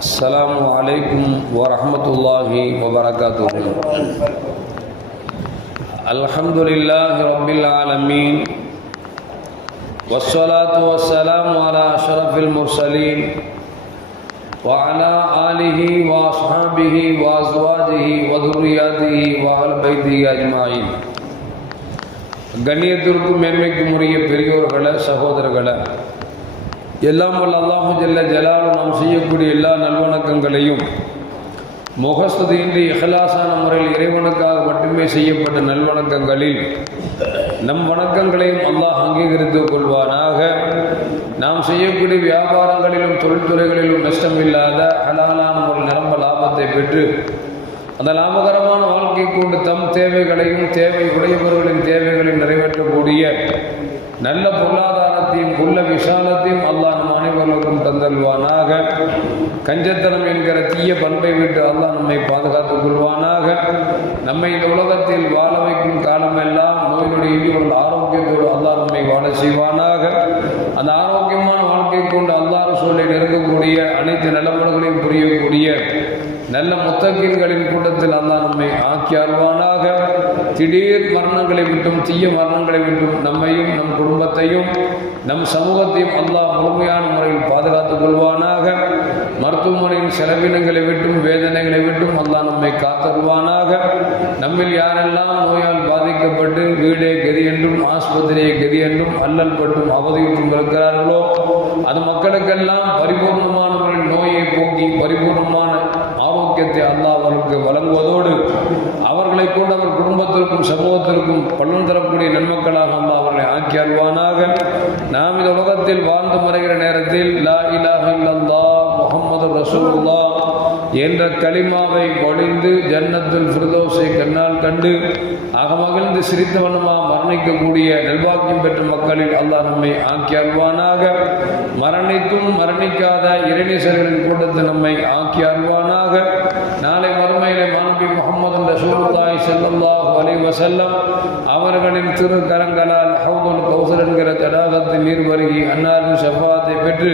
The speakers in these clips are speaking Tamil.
السلام عليكم ورحمة الله وبركاته الحمد لله رب العالمين والصلاة والسلام على أشرف المرسلين وعلى آله وأصحابه وأزواجه وذرياته وأهل بيته أجمعين கண்ணியத்திற்கும் மேன்மைக்கும் உரிய பெரியோர்களே சகோதரர்களே எல்லாம் வல்ல அல்லாஹு ஜல்ல ஜலாலும் நாம் செய்யக்கூடிய எல்லா நல்வணக்கங்களையும் முகஸ்துதியின்றி இஹலாசான முறையில் இறைவனுக்காக மட்டுமே செய்யப்பட்ட நல்வணக்கங்களில் நம் வணக்கங்களையும் அல்லாஹ் அங்கீகரித்துக் கொள்வானாக. நாம் செய்யக்கூடிய வியாபாரங்களிலும் தொழில்துறைகளிலும் நஷ்டமில்லாத ஹலாலான ஒரு நிரம்ப லாபத்தை பெற்று அந்த லாபகரமான வாழ்க்கை கொண்டு தம் தேவைகளையும் தேவை உடையவர்களின் தேவைகளையும் நிறைவேற்றக்கூடிய நல்ல பொருளாதாரத்தையும் உள்ள விசாலத்தையும் அல்லாஹ் நம் அனைவர்களுக்கும் தந்தல்வானாக. கஞ்சத்தனம் என்கிற தீய பண்பை விட்டு அல்லாஹ் நம்மை பாதுகாத்துக் கொள்வானாக. நம்மை இந்த உலகத்தில் வாழ வைக்கும் காலமெல்லாம் நோயினுடைய இடியுடன் ஆரோக்கியத்தோடு அல்லாஹ் நம்மை வாழ செய்வானாக. அந்த ஆரோக்கியமான வாழ்க்கை கொண்டு அல்லாஹ் சூழலை நெருங்கக்கூடிய அனைத்து நிலப்படங்களையும் புரியக்கூடிய நல்ல முத்தகீன்களின் கூட்டத்தில் அல்லா நம்மை ஆக்கி அருவானாக திடீர் மரணங்களை விட்டும் தீய மரணங்களை விட்டும் நம்மையும் நம் குடும்பத்தையும் நம் சமூகத்தையும் அல்லாஹ் முழுமையான முறையில் பாதுகாத்துக் கொள்வானாக. மருத்துவமனையின் செலவினங்களை விட்டும் வேதனைகளை விட்டும் அல்லாஹ் நம்மை காத்தருவானாக. நம்மில் யாரெல்லாம் நோயால் பாதிக்கப்பட்டு வீடே கதி என்றும் ஆஸ்பத்திரியை கதி என்றும் அல்லல் பட்டும் அவதியுற்றும் இருக்கிறார்களோ அது மக்களுக்கெல்லாம் பரிபூர்ணமான முறையில் நோயை போக்கி பரிபூர்ணமான ஆரோக்கியத்தை அல்லாஹ் அவர்களுக்கு வழங்குவதோடு அவர்களை கொண்டு அவர் குடும்பத்திற்கும் சமூகத்திற்கும் பலன் தரக்கூடிய நன்மக்களாக அல்லாஹ் அவர்களை ஆக்கி அல்வானாக நாம் இந்த உலகத்தில் வாழ்ந்து மறைகிற நேரத்தில் லா இலாஹ இல்லல்லாஹ் முஹம்மது என்ற களிமாவை ஒழிந்து ஜன்னத்துல் ஃபிரதோஸை கண்ணால் கண்டு அகமகிழ்ந்து சிரித்த மரணிக்கக்கூடிய நல்வாக்கியம் பெற்ற மக்களில் அல்லாஹ் நம்மை ஆக்கி அல்வானாக மரணித்தும் மரணிக்காத இறைநீசர்களின் கூட்டத்தை நம்மை ஆக்கி அல்வானாக நாளை மறுமையிலே மாண்பி முகமது ரசூலுல்லாஹி ஸல்லல்லாஹு அலைஹி வஸல்லம் அவர்களின் திரு கரங்களால் ஹவுதுல் கௌசர் என்கிற தடாகத்தில் நீர் வருகி அன்னாரின் செவ்வாத்தை பெற்று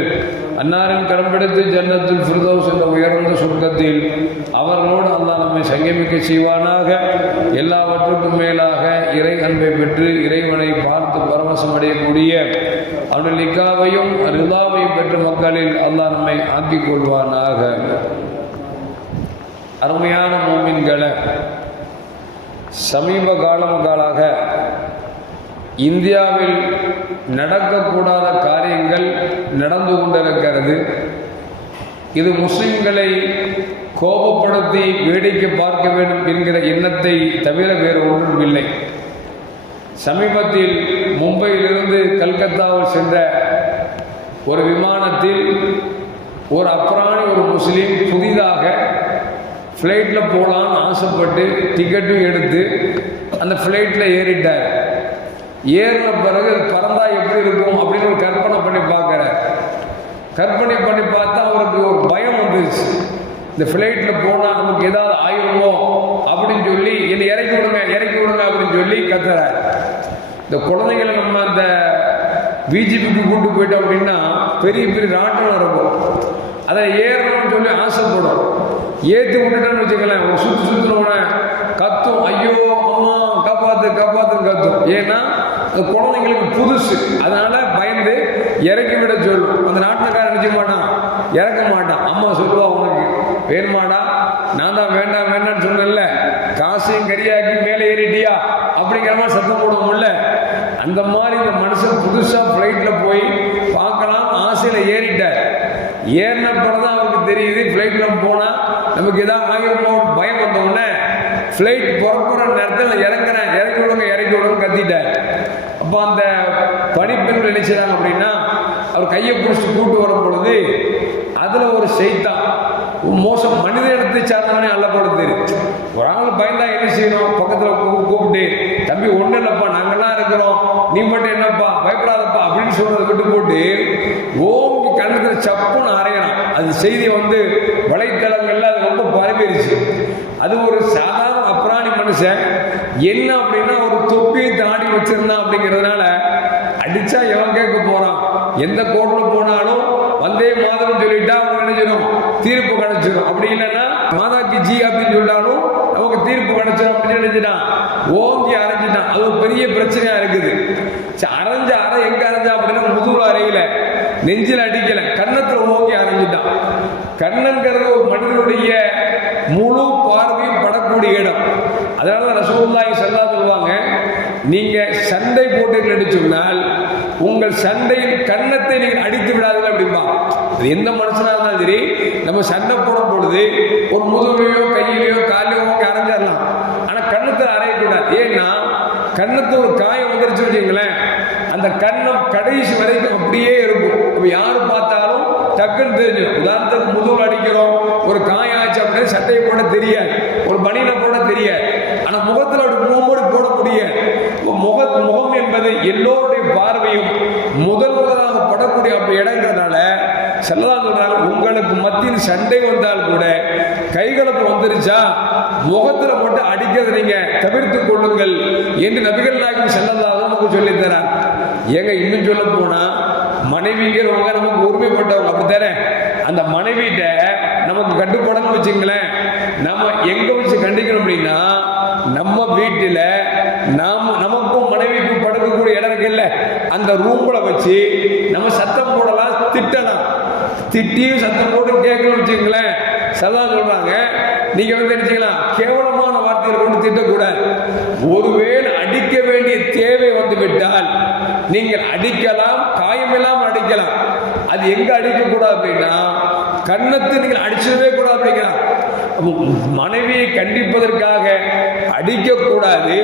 அன்னாரின் கரம் பிடித்து ஜன்னத்தில் ஃபிர்தௌஸ் என்ற உயர்ந்த சுருக்கத்தில் அவர்களோடு அல்லாஹ் நம்மை சங்கமிக்க செய்வானாக. எல்லாவற்றுக்கும் மேலாக இறை அன்பை பெற்று இறைவனை பார்த்து பரவசம் அடையக்கூடிய அவனுடைய லிக்காவையும் ரிதாவையும் பெற்ற மக்களில் அல்லாஹ் நம்மை ஆக்கிக் கொள்வானாக. அருமையான மூமின்களை சமீப காலங்களாக இந்தியாவில் நடக்கக்கூடாத காரியங்கள் நடந்து கொண்டிருக்கிறது. இது முஸ்லிம்களை கோபப்படுத்தி வேடிக்கை பார்க்க வேண்டும் என்கிற எண்ணத்தை தவிர வேறு ஒன்றும் இல்லை. சமீபத்தில் மும்பையிலிருந்து கல்கத்தாவில் சென்ற ஒரு விமானத்தில் ஒரு அப்ராணி ஒரு முஸ்லீம் புதிதாக ஃப்ளைட்டில் போகலான்னு ஆசைப்பட்டு டிக்கெட்டும் எடுத்து அந்த ஃப்ளைட்டில் ஏறிட்டார். ஏறின பிறகு அது பறந்தா எப்படி இருக்கும் அப்படின்னு ஒரு கற்பனை பண்ணி பார்க்குறார். கற்பனை பண்ணி பார்த்தா அவருக்கு ஒரு பயம் வந்துச்சு இந்த ஃப்ளைட்டில் போனால் நமக்கு ஏதாவது ஆயிருமோ அப்படின்னு சொல்லி என்னை இறக்கி விடுங்க இறக்கி விடுங்க அப்படின்னு சொல்லி கத்துறார். இந்த குழந்தைங்களை நம்ம அந்த பிஜேபிக்கு கூட்டு போயிட்டோம் அப்படின்னா பெரிய பெரிய ராட்டம் இருக்கும். அதை ஏறணும்னு சொல்லி ஆசைப்படும். ஏற்றி விட்டுட்டான்னு வச்சுக்கலாம் ஒரு சுற்றி சுற்றினோடனே கத்தும் ஐயோ அம்மா காப்பாத்து காப்பாத்துன்னு கத்தும். ஏன்னா அந்த குழந்தைங்களுக்கு புதுசு. அதனால பயந்து இறக்கி விட சொல்லும். அந்த நாட்டுக்காரன் நினைக்க மாட்டான். இறக்க மாட்டான். அம்மா சொல்லுவா உனக்கு வேணுமாடா? நான் தான் வேண்டாம் வேண்டாம்னு சொன்னேன்ல. காசையும் கரியாக்கி மேலே ஏறிட்டியா? அப்படிங்கிற மாதிரி சத்தம் முடியல அந்த மாதிரி இந்த மனுஷன் புதுசாக ஃப்ளைட்டில் போய் பார்க்கலாம் ஆசையில் ஏறிட்டார். ஏறின பிறகு தான் அவருக்கு தெரியுது ஃப்ளைட்டில் போனால் நமக்கு ஏதாவது ஆகிருமோ பயம் வந்த உடனே ஃப்ளைட் புறப்படுற நேரத்தில் இறங்குறேன். இறக்கி விடுங்க இறக்கி விடுங்க கத்திட்டேன் அப்போ அந்த பணிப்பெண்கள் என்ன அப்படின்னா அவர் கையை பிடிச்சி கூட்டு வரும் பொழுது அதில் ஒரு செய்தான் மோசம் மனித இடத்தை சார்ந்தவனே அல்லப்படுது ஒரு ஆள் பயந்தா என்ன செய்யணும்? பக்கத்தில் கூப்பிட்டு தம்பி ஒன்றும் இல்லைப்பா நாங்கள்லாம் இருக்கிறோம். நீ மட்டும் என்னப்பா பயப்படாதப்பா அப்படின்னு சொல்றதை விட்டு போட்டு ஓங்கி கண்ணுக்கு சப்புன்னு அரையணும் அது செய்தி வந்து வலைத்தளங்களில் அது ரொம்ப பரவிடுச்சு அது ஒரு சாதாரண அப்ராணி மனுஷன். என்ன அப்படின்னா ஒரு தொப்பியை தாடி வச்சிருந்தான் அப்படிங்கிறதுனால அடிச்சா எவன் கேட்க போறான்? எந்த கோர்ட்ல போனாலும் வந்தே மாதம் சொல்லிட்டா அவங்க நினைச்சிடும் தீர்ப்பு கிடைச்சிடும் அப்படி இல்லைன்னா மாதாக்கு ஜி அப்படின்னு சொல்லிட்டாலும் நமக்கு தீர்ப்பு கிடைச்சிடும் அப்படின்னு நினைச்சிட்டான். ஓங்கி அரைஞ்சிட்டான். அது ஒரு பெரிய பிரச்சனையா இருக்குது. அரைஞ்ச அரை எங்க அரைஞ்சா அப்படின்னா முதுகுல அறையில. நெஞ்சில் அடிக்கல. கண்ணங்கிறது ஒரு மனிதனுடைய முழு பார்வையும் படக்கூடிய இடம். அதனால தான் ரசூலுல்லாஹி ஸல்லல்லாஹு சொல்லுவாங்க நீங்க சண்டை போட்டு சொன்னால் உங்கள் சண்டையில் கன்னத்தை நீங்கள் அடித்து விடாதீர்கள் அப்படிம்பா அது எந்த மனுஷனாக இருந்தாலும் சரி நம்ம சண்டை போடும் பொழுது ஒரு முதுகுலையோ கையிலையோ காலையோ அரைஞ்சிடலாம். ஆனால் கண்ணத்தை அறையக்கூடாது ஏன்னா கண்ணுக்கு ஒரு காயம் வந்துருச்சு வச்சுங்களேன் அந்த கண்ணம் கடைசி வரைக்கும் அப்படியே இருக்கும். அப்ப யார் பார்த்தாலும் டக்குன்னு தெரிஞ்சிடும் உதாரணத்துக்கு முதுகுல அடிக்கிறோம் ஒரு காயம் ஆச்சு அப்படின்னா சட்டையை போட தெரியாது. ஒரு பனியனை போட தெரியாது. ஆனா முகத்துல அப்படி முகமூடி போடக்கூடிய முக முகம் என்பது எல்லோருடைய பார்வையும் முதல் முதலாக படக்கூடிய அப்படி இடங்கிறதுனால செல்லதான் சொல்றாங்க உங்களுக்கு மத்தியில் சண்டை வந்தால் கூட கைகளுக்கு வந்துருச்சா? முகத்துல போட்டு அடிக்கிறது நீங்க தவிர்த்து கொள்ளுங்கள் என்று நபிகள் நாயகம் செல்லதாக நமக்கு சொல்லித் தராங்க ஏங்க இன்னும் சொல்ல போனா மனைவிங்கிறவங்க நமக்கு உரிமைப்பட்டவங்க அப்படித்தானே? அந்த மனைவிட்ட நமக்கு கட்டுப்படணும் வச்சுங்களேன். நம்ம எங்க வச்சு கண்டிக்கணும் அப்படின்னா நம்ம வீட்டில் நாம் நமக்கும் மனைவிக்கும் படுக்கக்கூடிய இடம் இருக்குல்ல அந்த ரூமில் வச்சு நம்ம சத்தம் போடலாம் திட்டலாம். திட்டியும் சத்தம் போட்டு கேட்கணும் வச்சுங்களேன். சதா சொல்றாங்க. நீங்க வந்து நினைச்சீங்களா கேவலம் வார்த்தைகளை கொண்டு திட்டக்கூடாது. ஒருவேளை அடிக்க வேண்டிய தேவை வந்து விட்டால் நீங்கள் அடிக்கலாம் காயமில்லாமல் அடிக்கலாம். அது எங்க அடிக்க கூடாது அப்படின்னா கண்ணத்தை நீங்கள் அடிச்சிடவே கூடாது அப்படிங்கிறான் மனைவியை கண்டிப்பதற்காக அடிக்கக்கூடாது.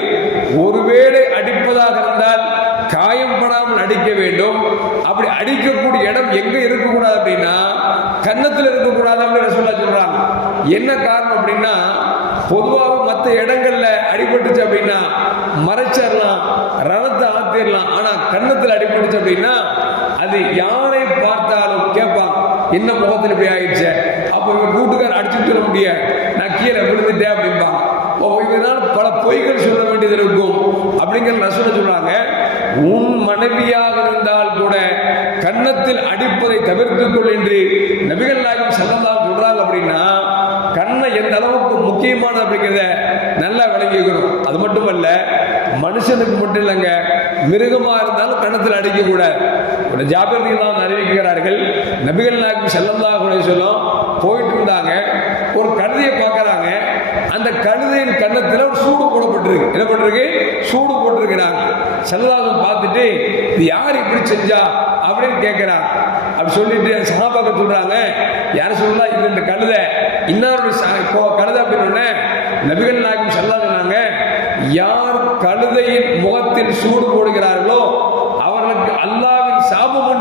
ஒருவேளை அடிப்பதாக இருந்தால் காயம் படாமல் அடிக்க வேண்டும். அப்படி அடிக்கக்கூடிய இடம் எங்க இருக்கக்கூடாது அப்படின்னா கன்னத்தில் இருக்கக்கூடாது அப்படின்னு சொல்ல சொல்றாங்க. என்ன காரணம் அப்படின்னா பொதுவாக மற்ற இடங்கள்ல அடிபட்டுச்சு அப்படின்னா மறைச்சிடலாம் ரணத்தை ஆத்திரலாம். ஆனா கன்னத்தில் அடிபட்டுச்சு அப்படின்னா அது யாரை பார்த்தாலும் கேட்பான் என்ன முகத்தில் இப்படி ஆயிடுச்சு? அப்போ இவன் கூட்டுக்காரன் அடிச்சுட்டு சொல்ல முடியாது நான் கீழே விழுந்துட்டேன் அப்படின்பா ஓ பல பொய்கள் சொல்ல வேண்டியது இருக்கும் அப்படிங்கிற ரசனை சொல்றாங்க. உன் மனைவியாக இருந்தால் கூட கன்னத்தில் அடிப்பதை தவிர்த்துக் கொள் என்று நபிகள் நாயகம் செல்லலாம் சொல்றாங்க அப்படின்னா கண்ணை எந்த அளவுக்கு முக்கியமான அப்படிங்கிறத நல்லா விளங்கிக்கணும். அது மட்டுமல்ல மனுஷனுக்கு மட்டும் இல்லைங்க மிருகமா இருந்தாலும் கன்னத்தில் அடிக்க கூடாது ஒரு ஜாபிர் அறிவிக்கிறார்கள் நபிகள் நாயகம் செல்லந்தா கூட சொல்லும் போயிட்டு இருந்தாங்க ஒரு கழுதையை பார்க்குறாங்க. அந்த கழுதையின் கன்னத்தில் ஒரு சூடு போடப்பட்டிருக்கு. என்ன பண்ணிருக்கு சூடு போட்டிருக்கிறாங்க. செல்லதாகம் பார்த்துட்டு இது யார் இப்படி செஞ்சா? அப்படின்னு கேட்குறாங்க அப்படி சொல்லிட்டு சகாபாக்க சொல்கிறாங்க யார் சொல்லலாம் இது இந்த கழுதை? இன்னொரு கழுதை அப்படின்னு உடனே நபிகள் நாயகம் செல்லா சொன்னாங்க யார் கழுதையின் முகத்தில் சூடு போடுகிறார்களோ அவர்களுக்கு அல்லாஹ்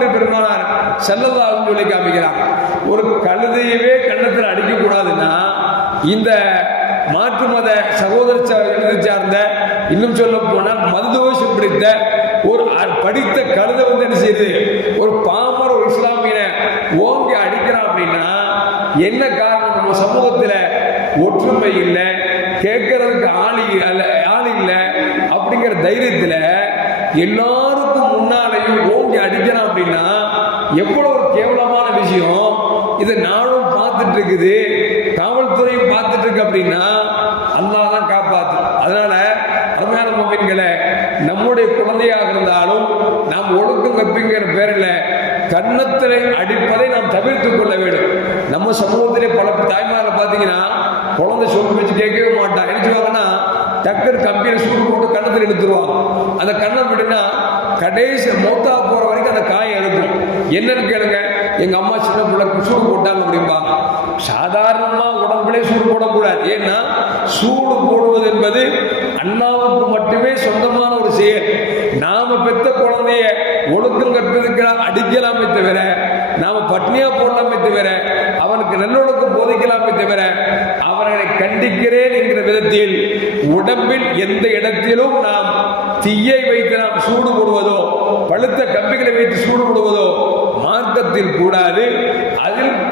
சாபம் பெருமானார் செல்லதாகும் சொல்லி காமிக்கிறான் ஒரு கழுதையவே கண்ணத்தில் அடிக்க கூடாதுன்னா இந்த மாற்று மத சகோதர சார்ந்த இன்னும் சொல்ல போனால் மதுதோஷம் பிடித்த ஒரு படித்த கழுதை வந்து என்ன செய்யுது? ஒரு பாமர ஒரு இஸ்லாமியனை ஓங்கி அடிக்கிறான் அப்படின்னா என்ன காரணம்? நம்ம சமூகத்தில் ஒற்றுமை இல்லை கேட்கறதுக்கு ஆள் ஆள் இல்லை அப்படிங்கிற தைரியத்தில் எல்லாருக்கும் முன்னாலையும் ஓங்கி அடிக்கிறான் அப்படின்னா எவ்வளவு ஒரு கேவலமான விஷயம். இதை நானும் பார்த்துட்டு இருக்குது காவல்துறையும் பார்த்துட்டு இருக்கு அப்படின்னா அல்லா தான் காப்பாத்து. அதனால அருமையான மகன்களை நம்முடைய குழந்தையாக இருந்தாலும் நாம் ஒழுக்கம் கற்பிங்கிற பேரில் கன்னத்திலே அடிப்பதை நாம் தவிர்த்து கொள்ள வேண்டும். நம்ம சமூகத்திலே பல தாய்மாரில் பார்த்தீங்கன்னா குழந்தை சொல்லி வச்சு கேட்கவே டக்குன்னு கம்பியில் சூடு போட்டு கண்ணத்தில் எடுத்துருவான் அந்த கண்ணம் விட்டுனா கடைசி மௌத்தா போற வரைக்கும் அந்த காயம் எடுக்கும் என்னன்னு கேளுங்க எங்க அம்மா சின்ன பிள்ளை சூடு போட்டாங்க அப்படிம்பா. சாதாரணமா உடம்புலே சூடு போடக்கூடாது. ஏன்னா சூடு போடுவது என்பது அல்லாவுக்கு மட்டுமே சொந்தமான ஒரு செயல். நாம பெத்த குழந்தைய ஒழுக்கம் கற்பதற்கு அடிக்கலாமே தவிர நாம பட்னியா போடலாமே தவிர அவனுக்கு நல்லொழுக்கம் போதிக்கலாமே தவிர அவர்களை கண்டிக்கிறேன் என்கிற விதத்தில் உடம்பில் எந்த இடத்திலும் நாம் தீயை வைத்து நாம் சூடு போடுவதோ பழுத்த கம்பிகளை வைத்து சூடு போடுவதோ மார்க்கத்தில் கூடாது.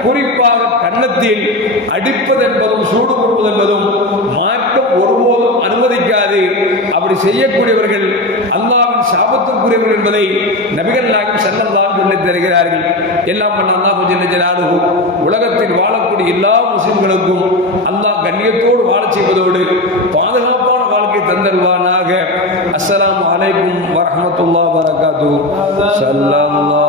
குறிப்பாக கன்னத்தில் அடிப்பது என்பதும் சூடு கொடுப்பது என்பதும் மாற்றம் ஒருபோதும் அனுமதிக்காது. அப்படி செய்யக்கூடியவர்கள் அல்லாவின் சாபத்திற்குரியவர்கள் என்பதை நபிகள் நாயகம் செல்லல்லாம் சொல்லி தருகிறார்கள். எல்லாம் பண்ண அல்லாஹ் ஜல்ல உலகத்தில் வாழக்கூடிய எல்லா முஸ்லிம்களுக்கும் அல்லாஹ் கண்ணியத்தோடு வாழ செய்வதோடு பாதுகாப்பான வாழ்க்கை தந்தல்வானாக அஸ்லாம் அலைக்கும் வரமத்துல்லா வரகாத்து ஸல்லல்லாஹு